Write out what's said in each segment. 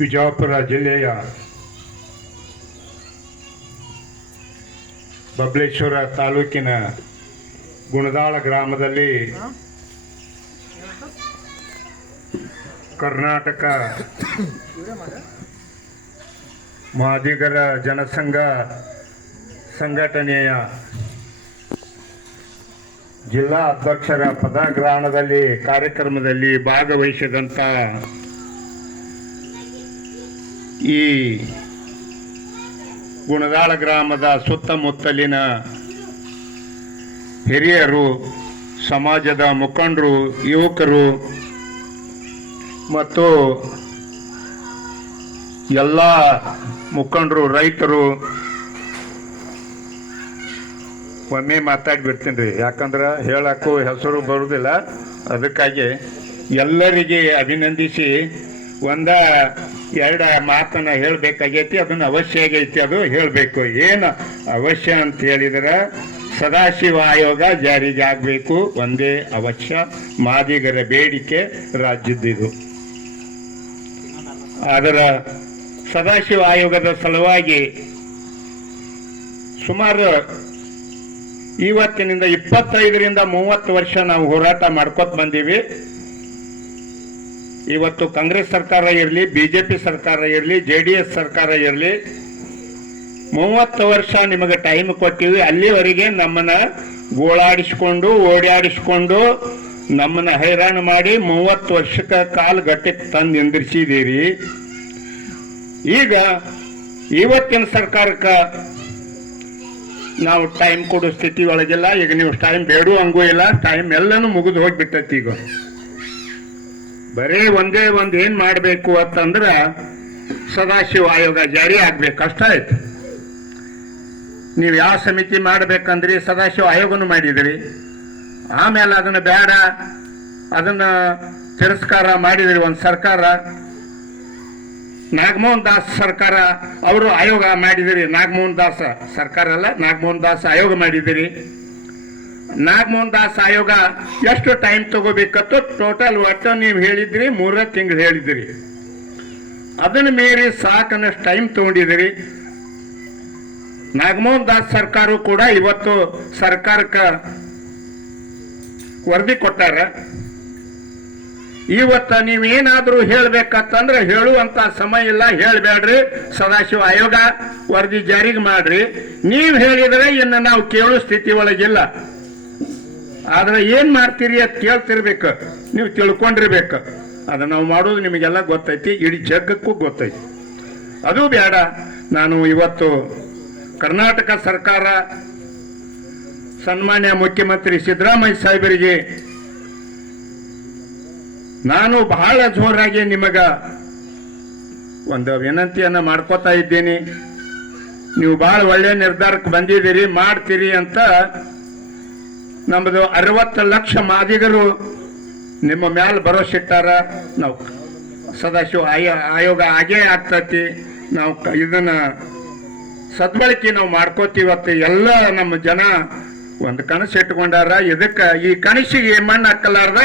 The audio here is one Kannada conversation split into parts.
ವಿಜಯಪುರ ಜಿಲ್ಲೆಯ ಬಬ್ಲೇಶ್ವರ ತಾಲೂಕಿನ ಗುಣದಾಳ ಗ್ರಾಮದಲ್ಲಿ ಕರ್ನಾಟಕ ಮಾದಿಗರ ಜನಸಂಘ ಸಂಘಟನೆಯ ಜಿಲ್ಲಾ ಅಧ್ಯಕ್ಷರ ಪದಗ್ರಹಣದಲ್ಲಿ ಕಾರ್ಯಕ್ರಮದಲ್ಲಿ ಭಾಗವಹಿಸಿದಂಥ ಈ ಗುಣದಾಳ ಗ್ರಾಮದ ಸುತ್ತಮುತ್ತಲಿನ ಹಿರಿಯರು, ಸಮಾಜದ ಮುಖಂಡರು, ಯುವಕರು ಮತ್ತು ಎಲ್ಲ ಮುಖಂಡರು, ರೈತರು, ಒಮ್ಮೆ ಮಾತಾಡ್ಬಿಡ್ತೀನಿ ರೀ. ಯಾಕಂದ್ರೆ ಹೇಳಕ್ಕೂ ಹೆಸರು ಬರುವುದಿಲ್ಲ ಅದಕ್ಕಾಗಿ ಎಲ್ಲರಿಗೆ ಅಭಿನಂದಿಸಿ, ಒಂದ ಎರಡ ಮಾತನ್ನ ಹೇಳಬೇಕಾಗೈತಿ, ಅದನ್ನು ಅವಶ್ಯ ಆಗೈತಿ, ಅದು ಹೇಳಬೇಕು. ಏನು ಅವಶ್ಯ ಅಂತ ಹೇಳಿದ್ರೆ, ಸದಾಶಿವ ಆಯೋಗ ಜಾರಿಗೆ ಆಗಬೇಕು ಒಂದೇ ಅವಶ್ಯ, ಮಾದಿಗರ ಬೇಡಿಕೆ ರಾಜ್ಯದ್ದಿದು. ಅದರ ಸದಾಶಿವ ಆಯೋಗದ ಸಲುವಾಗಿ ಸುಮಾರು ಇವತ್ತಿನಿಂದ ಇಪ್ಪತ್ತೈದರಿಂದ ಮೂವತ್ತು ವರ್ಷ ನಾವು ಹೋರಾಟ ಮಾಡ್ಕೊತ ಬಂದೀವಿ. ಇವತ್ತು ಕಾಂಗ್ರೆಸ್ ಸರ್ಕಾರ ಇರಲಿ, ಬಿಜೆಪಿ ಸರ್ಕಾರ ಇರಲಿ, ಜೆ ಡಿ ಎಸ್ ಸರ್ಕಾರ ಇರಲಿ, ಮೂವತ್ತು ವರ್ಷ ನಿಮಗೆ ಟೈಮ್ ಕೊಟ್ಟಿವಿ. ಅಲ್ಲಿವರೆಗೆ ನಮ್ಮನ್ನ ಗೋಳಾಡಿಸ್ಕೊಂಡು ಓಡಾಡಿಸ್ಕೊಂಡು ನಮ್ಮನ್ನ ಹೈರಾಣ ಮಾಡಿ ಮೂವತ್ತು ವರ್ಷಕ್ಕೆ ಕಾಲು ಗಟ್ಟಕ್ಕೆ ತಂದು ನಿಂದಿರಿಸಿದ್ದೀರಿ. ಈಗ ಇವತ್ತಿನ ಸರ್ಕಾರಕ್ಕೆ ನಾವು ಟೈಮ್ ಕೊಡೋ ಸ್ಥಿತಿ ಒಳಗೆಲ್ಲ ಈಗ ನೀವು ಟೈಮ್ ಬೇಡೂ ಹಂಗೂ ಇಲ್ಲ. ಟೈಮ್ ಎಲ್ಲನೂ ಮುಗಿದು ಹೋಗ್ಬಿಟ್ಟೈತಿ ಈಗ. ಬರೀ ಒಂದೇ ಒಂದು ಏನ್ ಮಾಡಬೇಕು ಅಂತಂದ್ರೆ ಸದಾಶಿವ ಆಯೋಗ ಜಾರಿ ಆಗ್ಬೇಕು. ಕಷ್ಟ ಆಯ್ತು. ನೀವು ಯಾವ ಸಮಿತಿ ಮಾಡ್ಬೇಕಂದ್ರಿ ಸದಾಶಿವ ಆಯೋಗನು ಮಾಡಿದಿರಿ. ಆಮೇಲೆ ಅದನ್ನ ಬೇಡ, ಅದನ್ನ ತಿರಸ್ಕಾರ ಮಾಡಿದಿರಿ ಒಂದು ಸರ್ಕಾರ. ನಾಗಮೋಹನ್ ದಾಸ್ ಸರ್ಕಾರ, ಅವರು ಆಯೋಗ ಮಾಡಿದಿರಿ. ನಾಗಮೋಹನ್ ದಾಸ್ ಸರ್ಕಾರ ಅಲ್ಲ, ನಾಗಮೋಹನ್ ದಾಸ್ ಆಯೋಗ ಮಾಡಿದಿರಿ. ನಾಗಮೋಹನ್ ದಾಸ್ ಆಯೋಗ ಎಷ್ಟು ಟೈಮ್ ತಗೋಬೇಕತ್ತು ಟೋಟಲ್ ಒಟ್ಟು ನೀವು ಹೇಳಿದ್ರಿ ಮೂರ ತಿಂಗಳು ಹೇಳಿದ್ರಿ. ಅದನ್ನ ಮೀರಿ ಸಾಕನ್ನಷ್ಟು ಟೈಮ್ ತಗೊಂಡಿದಿರಿ. ನಾಗಮೋಹನ್ ದಾಸ್ ಸರ್ಕಾರ ಕೂಡ ಇವತ್ತು ಸರ್ಕಾರಕ್ಕೆ ವರದಿ ಕೊಟ್ಟಾರ. ಇವತ್ತ ನೀವೇನಾದ್ರೂ ಹೇಳ್ಬೇಕಂತಂದ್ರೆ ಹೇಳುವಂತ ಸಮಯ ಇಲ್ಲ ಹೇಳ್ಬೇಡ್ರಿ ಸದಾಶಿವ ಆಯೋಗ ವರದಿ ಜಾರಿಗೆ ಮಾಡ್ರಿ. ನೀವು ಹೇಳಿದ್ರೆ ಇನ್ನು ನಾವು ಕೇಳೋ ಸ್ಥಿತಿ ಒಳಗಿಲ್ಲ. ಆದ್ರೆ ಏನ್ ಮಾಡ್ತೀರಿ ಅಂತ ಕೇಳ್ತಿರ್ಬೇಕು. ನೀವು ತಿಳ್ಕೊಂಡಿರ್ಬೇಕು. ಅದ ನಾವು ಮಾಡೋದು ನಿಮಗೆಲ್ಲ ಗೊತ್ತೈತಿ, ಇಡೀ ಜಗಕ್ಕೂ ಗೊತ್ತೈತಿ. ಅದು ಬೇಡ. ನಾನು ಇವತ್ತು ಕರ್ನಾಟಕ ಸರ್ಕಾರ ಸನ್ಮಾನ್ಯ ಮುಖ್ಯಮಂತ್ರಿ ಸಿದ್ದರಾಮಯ್ಯ ಸಾಹೇಬರಿಗೆ ನಾನು ಬಹಳ ಜೋರಾಗಿ ನಿಮಗ ಒಂದು ವಿನಂತಿಯನ್ನ ಮಾಡ್ಕೋತಾ ಇದ್ದೀನಿ. ನೀವು ಬಹಳ ಒಳ್ಳೆ ನಿರ್ಧಾರಕ್ಕೆ ಬಂದಿದ್ದೀರಿ, ಮಾಡ್ತೀರಿ ಅಂತ ನಮ್ಮದು ಅರವತ್ತು ಲಕ್ಷ ಮಾದಿಗರು ನಿಮ್ಮ ಮ್ಯಾಲ ಭರೋಸೆ ಇಟ್ಟಾರ, ನಾವು ಸದಾಶಿವ ಆಯ, ಆಯೋಗ ಆಗೇ ಆಗ್ತತಿ. ನಾವು ಇದನ್ನ ಸದ್ಬಳಕೆ ನಾವು ಮಾಡ್ಕೋತೀವತ್ತು ಎಲ್ಲ ನಮ್ಮ ಜನ ಒಂದು ಕನಸು ಇಟ್ಕೊಂಡಾರ. ಇದಕ್ಕೆ ಈ ಕನಸಿಗೆ ಮಣ್ಣು ಹಾಕಲಾರ್ದ?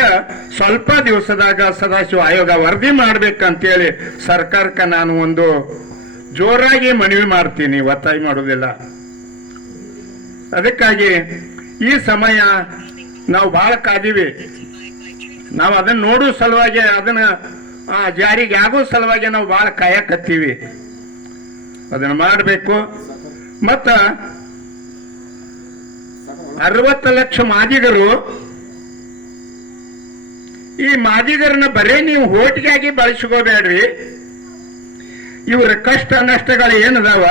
ಸ್ವಲ್ಪ ದಿವಸದಾಗ ಸದಾಶಿವ ಆಯೋಗ ವರದಿ ಮಾಡ್ಬೇಕಂತೇಳಿ ಸರ್ಕಾರಕ್ಕೆ ನಾನು ಒಂದು ಜೋರಾಗಿ ಮನವಿ ಮಾಡ್ತೀನಿ. ಒತ್ತಾಯ ಮಾಡೋದಿಲ್ಲ. ಅದಕ್ಕಾಗಿ ಈ ಸಮಯ ನಾವು ಬಹಳ ಕಾದೀವಿ. ನಾವು ಅದನ್ನ ನೋಡೋ ಸಲುವಾಗಿ, ಅದನ್ನ ಜಾರಿಗೆ ಆಗೋ ಸಲುವಾಗಿ ನಾವು ಬಹಳ ಕಾಯಕತ್ತೀವಿ. ಅದನ್ನ ಮಾಡಬೇಕು. ಮತ್ತ ಅರವತ್ತು ಲಕ್ಷ ಮಾದಿಗರು, ಈ ಮಾದಿಗರನ್ನ ಬರೀ ನೀವು ಹೋಟಿಗಾಗಿ ಬಳಸ್ಕೋಬೇಡ್ರಿ. ಇವರ ಕಷ್ಟ ನಷ್ಟಗಳು ಏನದಾವ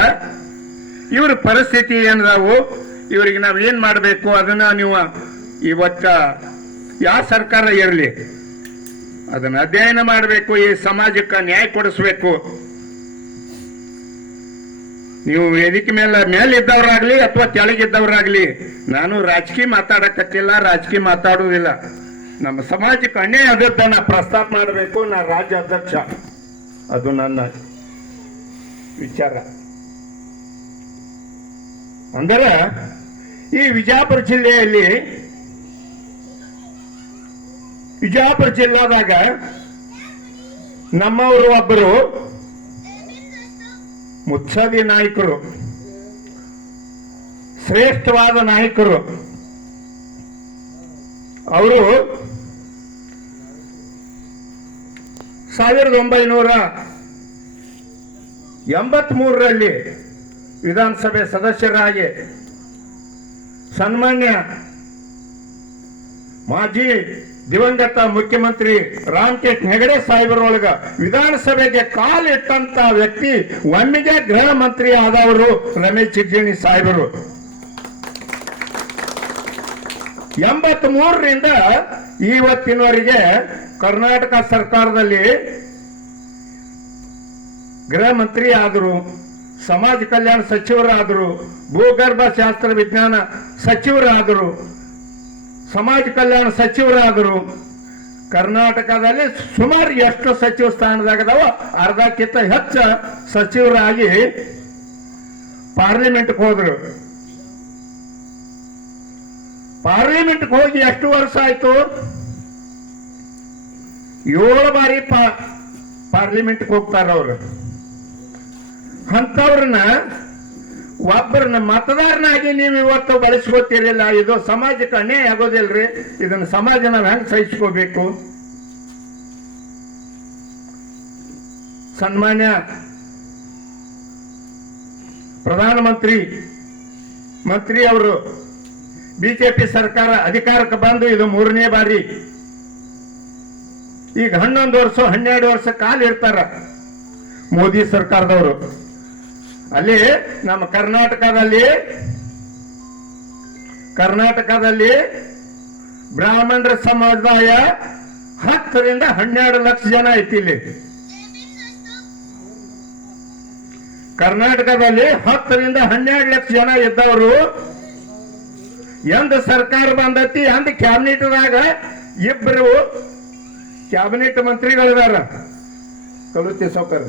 ಇವ್ರ ಪರಿಸ್ಥಿತಿ ಏನದಾವು ಇವರಿಗೆ ನಾವು ಏನ್ ಮಾಡಬೇಕು? ಅದನ್ನ ನೀವು ಇವತ್ತ ಯಾವ ಸರ್ಕಾರ ಇರಲಿ, ಅದನ್ನ ಅಧ್ಯಯನ ಮಾಡಬೇಕು, ಈ ಸಮಾಜಕ್ಕೆ ನ್ಯಾಯ ಕೊಡಿಸ್ಬೇಕು. ನೀವು ವೇದಿಕೆ ಮೇಲೆ, ಮೇಲಿದ್ದವರಾಗ್ಲಿ ಅಥವಾ ಕೆಳಗಿದ್ದವರಾಗ್ಲಿ, ನಾನು ರಾಜಕೀಯ ಮಾತಾಡಕತ್ತಿಲ್ಲ, ರಾಜಕೀಯ ಮಾತಾಡುವುದಿಲ್ಲ. ನಮ್ಮ ಸಮಾಜಕ್ಕೆ ಅನ್ಯಾಯ ಆದದ್ದನ್ನ ಪ್ರಸ್ತಾಪ ಮಾಡಬೇಕು, ನಾ ರಾಜ್ಯ ಅಧ್ಯಕ್ಷ ಅದು ನನ್ನ ವಿಚಾರ. ಅಂದರೆ ಈ ವಿಜಯಪುರ ಜಿಲ್ಲೆಯಲ್ಲಿ ವಿಜಯಪುರ ಜಿಲ್ಲಾದಾಗ ನಮ್ಮವರು ಒಬ್ಬರು ಮುತ್ಸದಿ ನಾಯಕರು, ಶ್ರೇಷ್ಠವಾದ ನಾಯಕರು. ಅವರು ಸಾವಿರದ ಒಂಬೈನೂರ ಎಂಬತ್ಮೂರರಲ್ಲಿ ವಿಧಾನಸಭೆ ಸದಸ್ಯರಾಗಿ ಸನ್ಮಾನ್ಯ ಮಾಜಿ ದಿವಂಗತ ಮುಖ್ಯಮಂತ್ರಿ ರಾಮಕೇಶ್ ಹೆಗಡೆ ಸಾಹೇಬರೊಳಗ ವಿಧಾನಸಭೆಗೆ ಕಾಲಿಟ್ಟಂತ ವ್ಯಕ್ತಿ ಒಮ್ಮೆಗೆ ಗೃಹ ಮಂತ್ರಿ ಆದವರು ರಮೇಶ್ ಚಿಗ್ಜೇಣಿ ಸಾಹೇಬರು. ಎಂಬತ್ ಮೂರರಿಂದ ಇವತ್ತಿನವರೆಗೆ ಕರ್ನಾಟಕ ಸರ್ಕಾರದಲ್ಲಿ ಗೃಹ ಮಂತ್ರಿ ಆದರು. ಸಮಾಜ ಕಲ್ಯಾಣ ಸಚಿವರಾದರು, ಭೂಗರ್ಭ ಶಾಸ್ತ್ರ ವಿಜ್ಞಾನ ಸಚಿವರಾದರು, ಸಮಾಜ ಕಲ್ಯಾಣ ಸಚಿವರಾದರು, ಕರ್ನಾಟಕದಲ್ಲಿ ಸುಮಾರು ಎಷ್ಟು ಸಚಿವ ಸ್ಥಾನದಾಗದಾವ? ಅರ್ಧಕ್ಕಿಂತ ಹೆಚ್ಚು ಸಚಿವರಾಗಿ ಪಾರ್ಲಿಮೆಂಟ್ಗೆ ಹೋದ್ರು. ಪಾರ್ಲಿಮೆಂಟ್ಗೆ ಹೋಗಿ ಎಷ್ಟು ವರ್ಷ ಆಯ್ತು? ಏಳು ಬಾರಿ ಪಾರ್ಲಿಮೆಂಟ್ಗೆ ಹೋಗ್ತಾರ ಅವರು ಅಂಥವ್ರನ್ನ ಒಬ್ಬರನ್ನ ಮತದಾರನಾಗಿ ನೀವು ಇವತ್ತು ಬಳಸ್ಕೋತಿರಲಿಲ್ಲ ಇದು ಸಮಾಜಕ್ಕೆ ಅನ್ಯಾಯ ಆಗೋದಿಲ್ರಿ. ಇದನ್ನು ಸಮಾಜ ನಾವು ಹೆಂಗೆ ಸಹಿಸ್ಕೋಬೇಕು? ಸನ್ಮಾನ್ಯ ಪ್ರಧಾನಮಂತ್ರಿ, ಮಂತ್ರಿ ಅವರು, ಬಿಜೆಪಿ ಸರ್ಕಾರ ಅಧಿಕಾರಕ್ಕೆ ಬಂದು ಇದು ಮೂರನೇ ಬಾರಿ. ಈಗ ಹನ್ನೊಂದು ವರ್ಷ, ಹನ್ನೆರಡು ವರ್ಷ ಕಾಲ ಇರ್ತಾರ ಮೋದಿ ಸರ್ಕಾರದವರು. ಅಲ್ಲಿ ನಮ್ಮ ಕರ್ನಾಟಕದಲ್ಲಿ ಕರ್ನಾಟಕದಲ್ಲಿ ಬ್ರಾಹ್ಮಣರ ಸಮುದಾಯ ಹತ್ತರಿಂದ ಹನ್ನೆರಡು ಲಕ್ಷ ಜನ ಐತಿ ಇಲ್ಲಿ. ಕರ್ನಾಟಕದಲ್ಲಿ ಹತ್ತರಿಂದ ಹನ್ನೆರಡು ಲಕ್ಷ ಜನ ಇದ್ದವರು, ಎಂದ ಸರ್ಕಾರ ಬಂದತಿ ಅಂದ ಕ್ಯಾಬಿನೆಟ್ದಾಗ ಇಬ್ಬರು ಕ್ಯಾಬಿನೆಟ್ ಮಂತ್ರಿಗಳಿದಾರ. ಕಲುತಿ ಸೌಕರ್.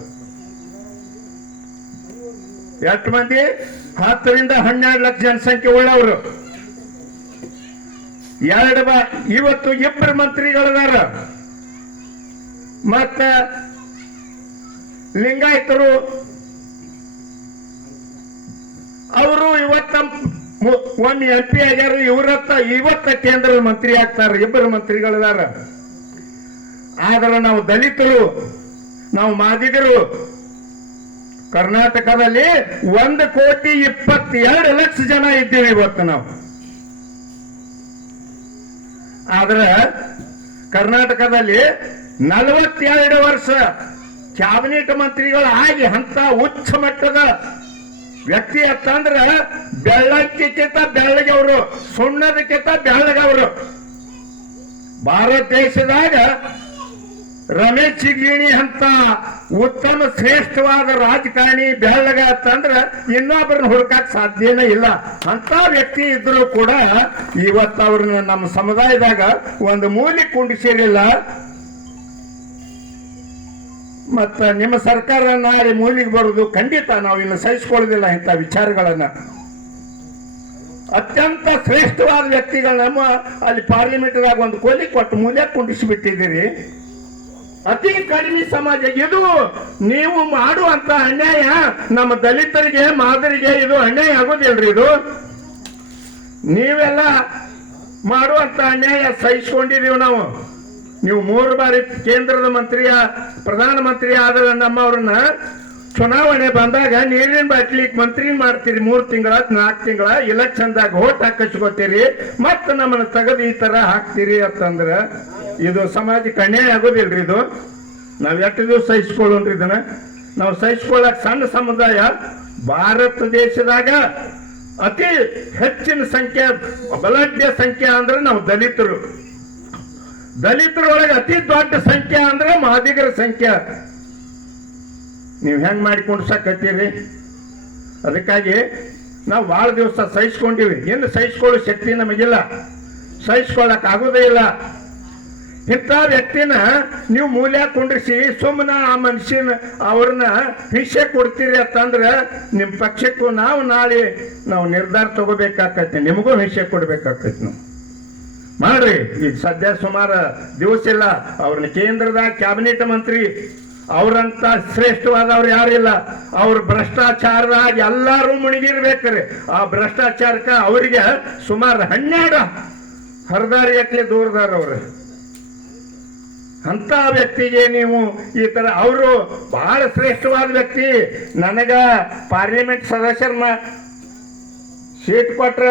ಎಷ್ಟು ಮಂದಿ? ಹತ್ತರಿಂದ ಹನ್ನೆರಡು ಲಕ್ಷ ಜನಸಂಖ್ಯೆ ಉಳ್ಳವರು. ಎರಡು ಇವತ್ತು ಇಬ್ಬರು ಮಂತ್ರಿಗಳದಾರ. ಮತ್ತ ಲಿಂಗಾಯತರು. ಅವರು ಇವತ್ತ ಒಂದು ಎಂ ಪಿ ಆಗ್ಯಾರ, ಇವರತ್ತ ಇವತ್ತ ಕೇಂದ್ರದ ಮಂತ್ರಿ ಆಗ್ತಾರ, ಇಬ್ಬರು ಮಂತ್ರಿಗಳಿದಾರ. ಆದ್ರೆ ನಾವು ದಲಿತರು, ನಾವು ಮಾದಿಗರು. ಕರ್ನಾಟಕದಲ್ಲಿ ಒಂದು ಕೋಟಿ ಇಪ್ಪತ್ತೆರಡು ಲಕ್ಷ ಜನ ಇದ್ದೀವಿ ಇವತ್ತು ನಾವು. ಆದ್ರೆ ಕರ್ನಾಟಕದಲ್ಲಿ ನಲವತ್ತೆರಡು ವರ್ಷ ಕ್ಯಾಬಿನೆಟ್ ಮಂತ್ರಿಗಳು ಆಗಿ ಅಂತ ಉಚ್ಚ ಮಟ್ಟದ ವ್ಯಕ್ತಿ ಅಂತಂದ್ರ ಬೆಳ್ಳಕ್ಕಿಂತ ಬೆಳ್ಳಗವರು ಸುಣ್ಣದಕ್ಕಿಂತ ಬೆಳ್ಳಗವರು ಭಾರತ ದೇಶದಾಗ ರಮೇಶ್ ಜಿಗ್ಣಿ ಅಂತ ಉತ್ತಮ ಶ್ರೇಷ್ಠವಾದ ರಾಜಕಾರಣಿ ಬೆಳ್ಳಗ ಅಂತಂದ್ರ ಇನ್ನೊಬ್ಬರನ್ನ ಹುಡುಕಾಕ್ ಸಾಧ್ಯನೇ ಇಲ್ಲ. ಅಂತ ವ್ಯಕ್ತಿ ಇದ್ರು ಕೂಡ ಇವತ್ತು ಅವ್ರನ್ನ ನಮ್ಮ ಸಮುದಾಯದಾಗ ಒಂದು ಮೂಲೆ ಕುಂಡಿಸಿರಲಿಲ್ಲ ಮತ್ತ ನಿಮ್ಮ ಸರ್ಕಾರ ನಾಳೆ ಮೂಲಿಗೆ ಬರೋದು ಖಂಡಿತ ನಾವು ಇನ್ನು ಸಹಿಸಿಕೊಳ್ಳೋದಿಲ್ಲ ಇಂಥ ವಿಚಾರಗಳನ್ನ. ಅತ್ಯಂತ ಶ್ರೇಷ್ಠವಾದ ವ್ಯಕ್ತಿಗಳು ನಮ್ಮ ಅಲ್ಲಿ ಪಾರ್ಲಿಮೆಂಟ್ದಾಗ ಒಂದು ಕೋಲಿ ಕೊಟ್ಟು ಮೂಲೆ ಕುಂಡಿಸಿ ಬಿಟ್ಟಿದ್ದೀರಿ. ಅತಿ ಕಡಿಮೆ ಸಮಾಜ. ಇದು ನೀವು ಮಾಡುವಂತ ಅನ್ಯಾಯ. ನಮ್ಮ ದಲಿತರಿಗೆ, ಮಾದರಿಗೆ ಇದು ಅನ್ಯಾಯ ಆಗೋದಿಲ್ರಿ ಇದು. ನೀವೆಲ್ಲ ಮಾಡುವಂತ ಅನ್ಯಾಯ ಸಹಿಸ್ಕೊಂಡಿದೀವಿ ನಾವು. ನೀವು ಮೂರು ಬಾರಿ ಕೇಂದ್ರದ ಮಂತ್ರಿಯ ಪ್ರಧಾನಮಂತ್ರಿ ಆದ ನಮ್ಮವ್ರನ್ನ ಚುನಾವಣೆ ಬಂದಾಗ ನೀರಿನ ಬಾಟ್ಲಿಗೆ ಮಂತ್ರಿ ಮಾಡ್ತೀರಿ. ಮೂರು ತಿಂಗಳ, ನಾಲ್ಕು ತಿಂಗಳ ಇಲೆಕ್ಷನ್ದಾಗ ಓಟ್ ಹಾಕಿಸ್ಕೋತೀರಿ. ಮತ್ತೆ ನಮ್ಮನ್ನ ತೆಗೆದು ಈ ತರ ಹಾಕ್ತೀರಿ ಅಂತಂದ್ರ ಇದು ಸಮಾಜಕ್ಕೆ ಆಗೋದಿಲ್ಲ ಆಗೋದಿಲ್ರಿ ಇದು? ನಾವು ಎಷ್ಟು ದಿವಸ ಸಹಿಸ್ಕೊಳ್ಳೋನ್ರಿ ಇದನ್ನ? ನಾವು ಸಹಿಸ್ಕೊಳ್ಳಕ್ಕೆ ಸಣ್ಣ ಸಮುದಾಯ ಭಾರತ ದೇಶದಾಗ ಅತಿ ಹೆಚ್ಚಿನ ಸಂಖ್ಯೆ ಬಲಾಢ್ಯ ಸಂಖ್ಯೆ ಅಂದ್ರೆ ನಾವು ದಲಿತರು. ದಲಿತರೊಳಗೆ ಅತಿ ದೊಡ್ಡ ಸಂಖ್ಯೆ ಅಂದ್ರೆ ಮಾದಿಗರ ಸಂಖ್ಯೆ. ನೀವು ಹೆಂಗ್ ಮಾಡಿಕೊಂಡು ಸಾಕತ್ತೀರಿ? ಅದಕ್ಕಾಗಿ ನಾವು ಬಹಳ ದಿವಸ ಸಹಿಸ್ಕೊಂಡಿವಿ. ಏನು ಸಹಿಸ್ಕೊಳ್ಳೋ ಶಕ್ತಿ ನಮಗಿಲ್ಲ. ಸಹಿಸ್ಕೊಳ್ಳಕ್ ಆಗೋದೇ ಇಲ್ಲ. ಇಂಥ ವ್ಯಕ್ತಿನ ನೀವು ಮೂಲ್ಯ ಕುಂಡ್ರಿಸಿ ಸುಮ್ಮನೆ ಆ ಮನುಷ್ಯನ ಅವ್ರನ್ನ ವಿಷಯ ಕೊಡ್ತೀರಿ ಅಂತಂದ್ರೆ ನಿಮ್ಮ ಪಕ್ಷಕ್ಕೂ ನಾವು ನಾಳೆ ನಾವು ನಿರ್ಧಾರ ತಗೋಬೇಕಾಕೈತಿ ನಿಮಗೂ ವಿಷಯ ಕೊಡ್ಬೇಕಾಕೈತಿ ನಾವು. ಮಾಡ್ರಿ, ಈಗ ಸದ್ಯ ಸುಮಾರು ದಿವಸ ಇಲ್ಲ, ಅವ್ರನ್ನ ಕೇಂದ್ರದ ಕ್ಯಾಬಿನೆಟ್ ಮಂತ್ರಿ, ಅವ್ರಂತ ಶ್ರೇಷ್ಠವಾದವ್ರು ಯಾರಿಲ್ಲ ಅವ್ರ ಭ್ರಷ್ಟಾಚಾರದ ಎಲ್ಲರೂ ಮುಳುಗಿರ್ಬೇಕ್ರಿ ಆ ಭ್ರಷ್ಟಾಚಾರಕ್ಕೆ ಅವರಿಗೆ ಸುಮಾರು ಹನ್ನೆರಡು ಹರದಾರಿ ದೂರದಾರ ಅವ್ರು. ಅಂತ ವ್ಯಕ್ತಿಗೆ ನೀವು ಈ ತರ, ಅವರು ಬಹಳ ಶ್ರೇಷ್ಠವಾದ ವ್ಯಕ್ತಿ. ನನಗ ಪಾರ್ಲಿಮೆಂಟ್ ಸದಸ್ಯರನ್ನ ಸೀಟ್ ಕೊಟ್ರ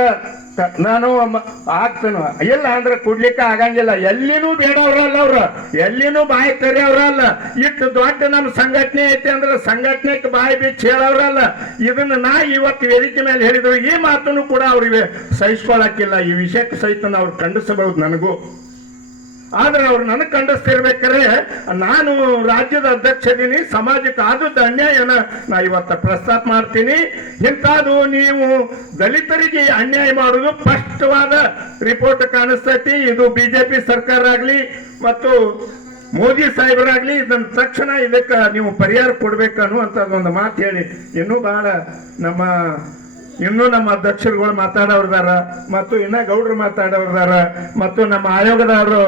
ನಾನು ಆಗ್ತೇನೆ. ಇಲ್ಲ ಅಂದ್ರೆ ಕೊಡ್ಲಿಕ್ಕೆ ಆಗಂಗಿಲ್ಲ. ಎಲ್ಲಿನೂ ಬೇಡವ್ರಲ್ಲ ಅವ್ರು. ಎಲ್ಲಿನೂ ಬಾಯಿ ತೆರೆಯವ್ರಲ್ಲ ಇಟ್ಟು ದೊಡ್ಡ ನಮ್ಮ ಸಂಘಟನೆ ಐತಿ ಅಂದ್ರೆ ಸಂಘಟನೆಗೆ ಬಾಯಿ ಬಿಚ್ಚಿ ಹೇಳವ್ರಲ್ಲ ಇದನ್ನ ನಾ ಇವತ್ತು ವೇದಿಕೆ ಮೇಲೆ ಹೇಳಿದ್ರು. ಈ ಮಾತನ್ನು ಕೂಡ ಅವ್ರಿಗೆ ಸಹಿಸ್ಕೊಳಕ್ಕಿಲ್ಲ. ಈ ವಿಷಯಕ್ಕೆ ಸಹಿತ ಅವ್ರು ಖಂಡಿಸಬಹುದು ನನಗೂ. ಆದ್ರೆ ಅವ್ರು ನನಗೆ ಖಂಡಿಸ್ತಿರ್ಬೇಕಾದ್ರೆ ನಾನು ರಾಜ್ಯದ ಅಧ್ಯಕ್ಷ ಇದೀನಿ ಸಮಾಜಕ್ಕೆ ಆದದ್ದು ಅನ್ಯಾಯನ ನಾ ಇವತ್ತ ಪ್ರಸ್ತಾಪ ಮಾಡ್ತೀನಿ. ಇಂಥದ್ದು ನೀವು ದಲಿತರಿಗೆ ಅನ್ಯಾಯ ಮಾಡುವುದು ಸ್ಪಷ್ಟವಾದ ರಿಪೋರ್ಟ್ ಕಾಣಿಸ್ತೈತಿ. ಇದು ಬಿಜೆಪಿ ಸರ್ಕಾರ ಆಗ್ಲಿ ಮತ್ತು ಮೋದಿ ಸಾಹೇಬರಾಗ್ಲಿ ಇದನ್ನ ತಕ್ಷಣ ಇದಕ್ಕೆ ನೀವು ಪರಿಹಾರ ಕೊಡ್ಬೇಕು ಅನ್ನುವಂಥದ್ದು ಒಂದು ಮಾತು ಹೇಳಿ. ಇನ್ನೂ ಬಹಳ ನಮ್ಮ ಇನ್ನೂ ನಮ್ಮ ಅಧ್ಯಕ್ಷರುಗಳು ಮಾತಾಡೋರ್ದಾರ, ಮತ್ತು ಇನ್ನ ಗೌಡ್ರು ಮಾತಾಡೋರ್ದಾರ, ಮತ್ತು ನಮ್ಮ ಆಯೋಗದವರು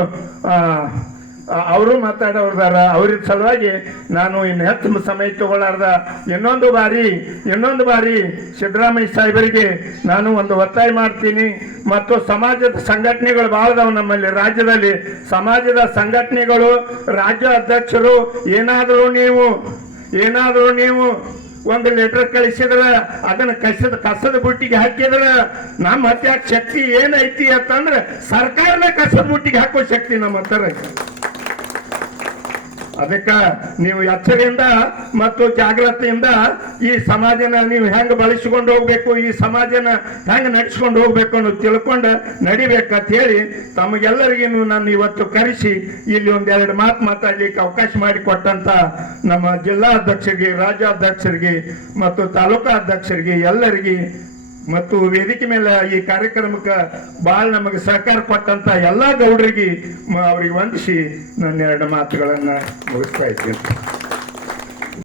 ಅವರು ಮಾತಾಡೋರ್ದಾರ ಅವ್ರ ಸಲುವಾಗಿ ನಾನು ಇನ್ನು ಹೆಚ್ಚು ಸಮಯ ತಗೊಳ್ಳಾರ್ದ. ಇನ್ನೊಂದು ಬಾರಿ ಇನ್ನೊಂದು ಬಾರಿ ಸಿದ್ದರಾಮಯ್ಯ ಸಾಹೇಬರಿಗೆ ನಾನು ಒಂದು ಒತ್ತಾಯ ಮಾಡ್ತೀನಿ. ಮತ್ತು ಸಮಾಜದ ಸಂಘಟನೆಗಳು ಬಹಳ ಅದಾವ ನಮ್ಮಲ್ಲಿ ರಾಜ್ಯದಲ್ಲಿ. ಸಮಾಜದ ಸಂಘಟನೆಗಳು ರಾಜ್ಯ ಅಧ್ಯಕ್ಷರು, ಏನಾದರೂ ನೀವು ಏನಾದರೂ ನೀವು ಒಂದು ಲೆಟರ್ ಕಳಿಸಿದ್ರ, ಅದನ್ನ ಕಸದ ಕಸದ ಬುಟ್ಟಿಗೆ ಹಾಕಿದ್ರ, ನಮ್ಮ ಹತ್ಯಾಕ ಶಕ್ತಿ ಏನೈತಿ ಅಂತಂದ್ರೆ ಸರ್ಕಾರನ ಕಸದ ಬುಟ್ಟಿಗೆ ಹಾಕೋ ಶಕ್ತಿ ನಮ್ಮ ಹತ್ರ. ಅದಕ್ಕ ನೀವು ಎಚ್ಚರಿಯಿಂದ ಮತ್ತು ಜಾಗ್ರತೆಯಿಂದ ಈ ಸಮಾಜನ ನೀವು ಹೆಂಗ್ ಬಳಸಿಕೊಂಡು ಹೋಗ್ಬೇಕು, ಈ ಸಮಾಜನ ಹೆಂಗ್ ನಡೆಸ್ಕೊಂಡು ಹೋಗ್ಬೇಕು ಅನ್ನೋದು ತಿಳ್ಕೊಂಡು ನಡಿಬೇಕಂತ ಹೇಳಿ ತಮಗೆಲ್ಲರಿಗೂ ನಾನು ಇವತ್ತು ಕರೆಸಿ ಇಲ್ಲಿ ಒಂದೆರಡು ಮಾತು ಮಾತಾಡ್ಲಿಕ್ಕೆ ಅವಕಾಶ ಮಾಡಿಕೊಟ್ಟಂತ ನಮ್ಮ ಜಿಲ್ಲಾ ಅಧ್ಯಕ್ಷರಿಗೆ ರಾಜ್ಯಾಧ್ಯಕ್ಷರಿಗೆ ಮತ್ತು ತಾಲೂಕಾ ಅಧ್ಯಕ್ಷರಿಗೆ ಎಲ್ಲರಿಗೆ ಮತ್ತು ವೇದಿಕೆ ಮೇಲೆ ಈ ಕಾರ್ಯಕ್ರಮಕ್ಕೆ ಬಹಳ ನಮಗೆ ಸಹಕಾರ ಕೊಟ್ಟಂತ ಎಲ್ಲಾ ಗೌಡರಿಗೆ ಅವ್ರಿಗೆ ವಂದಿಸಿ ನನ್ನ ಎರಡು ಮಾತುಗಳನ್ನ ಮುಗಿಸ್ತಾ ಇದ್ದೀನಿ.